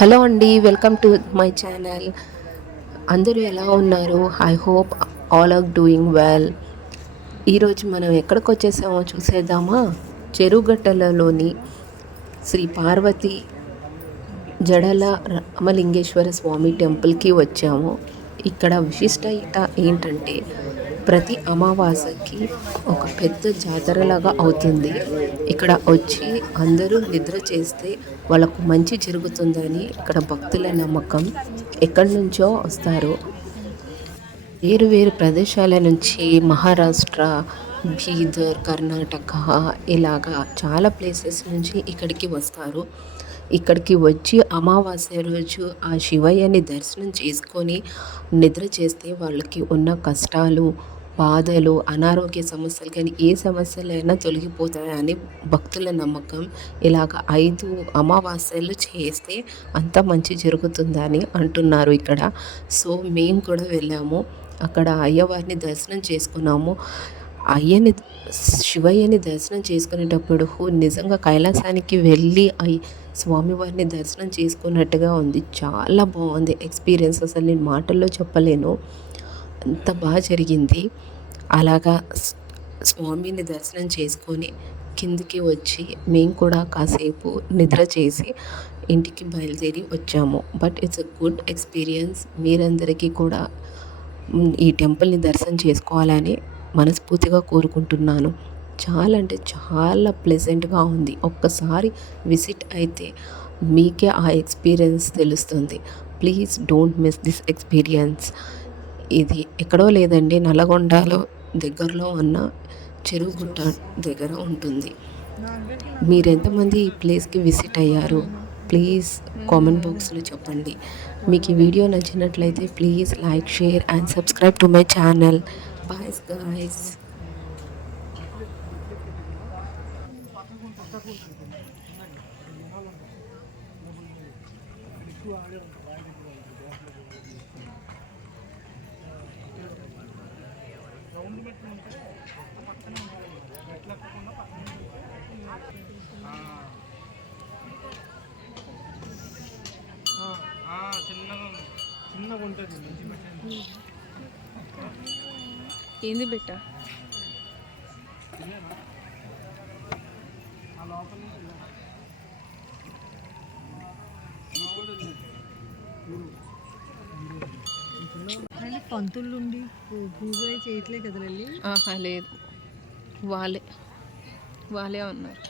Hello అండి welcome to my channel. అందరూ ఎలా ఉన్నారు? I hope all are doing well. ఈరోజు మనం ఎక్కడికి వచ్చేసామో చూసేద్దామా? చెరుగట్టలలోని శ్రీ పార్వతి జడల రామలింగేశ్వర స్వామి టెంపుల్కి వచ్చాము. ఇక్కడ విశిష్టత ఏంటంటే ప్రతి అమావాస్యకి ఒక పెద్ద జాతరలాగా అవుతుంది. ఇక్కడ వచ్చి అందరూ నిద్ర చేస్తే వాళ్ళకు మంచి జరుగుతుందని ఇక్కడ భక్తుల నమ్మకం ఎక్కడి నుంచో వస్తారు. వేరు వేరు ప్రదేశాల నుంచి మహారాష్ట్ర బీదర్ కర్ణాటక ఇలాగా చాలా ప్లేసెస్ నుంచి ఇక్కడికి వస్తారు. ఇక్కడికి వచ్చి అమావాస్య రోజు ఆ శివయ్యని దర్శనం చేసుకొని నిద్ర చేస్తే వాళ్ళకి ఉన్న కష్టాలు బాధలు అనారోగ్య సమస్యలు కానీ ఏ సమస్యలైనా తొలగిపోతాయని భక్తుల నమ్మకం ఇలాగ ఐదు అమావాస్యలు చేస్తే అంత మంచి జరుగుతుందని అంటున్నారు ఇక్కడ. సో మేము కూడా వెళ్ళాము. అక్కడ అయ్యవారిని దర్శనం చేసుకున్నాము. అయ్యని శివయ్యని దర్శనం చేసుకునేటప్పుడు నిజంగా కైలాసానికి వెళ్ళి అయ్యి స్వామివారిని దర్శనం చేసుకున్నట్టుగా ఉంది. చాలా బాగుంది ఎక్స్పీరియన్స్. అసలు నేను మాటల్లో చెప్పలేను. అంత బాగా జరిగింది. అలాగా స్- స్వామిని దర్శనం చేసుకొని కిందికి వచ్చి మేము కూడా కాసేపు నిద్ర చేసి ఇంటికి బయలుదేరి వచ్చాము. But it's a good experience. మీరందరికీ కూడా ఈ టెంపుల్ని దర్శనం చేసుకోవాలని మనస్ఫూర్తిగా కోరుకుంటున్నాను. చాలా అంటే చాలా ప్లెజెంట్గా ఉంది. ఒక్కసారి విజిట్ అయితే మీకే ఆ ఎక్స్పీరియన్స్ తెలుస్తుంది. Please don't miss this experience. ఇది ఎక్కడో లేదండి నల్లగొండలో దగ్గరలో ఉన్న చెరువు గుట్ట దగ్గర ఉంటుంది. మీరు ఎంతమంది ఈ ప్లేస్కి విజిట్ అయ్యారు? ప్లీజ్ కామెంట్ బాక్స్లో చెప్పండి. మీకు ఈ వీడియో నచ్చినట్లయితే please like share and subscribe to my channel. Boys guys చిన్నగా చిన్నగా ఉంటుంది ఏంది బిట్ట? ఆ లోపల కానీ పంతులు పూజ చేయట్లే కదా వెళ్ళి ఆహా లేదు. వాళ్ళే. వాళ్ళే ఉన్నారు.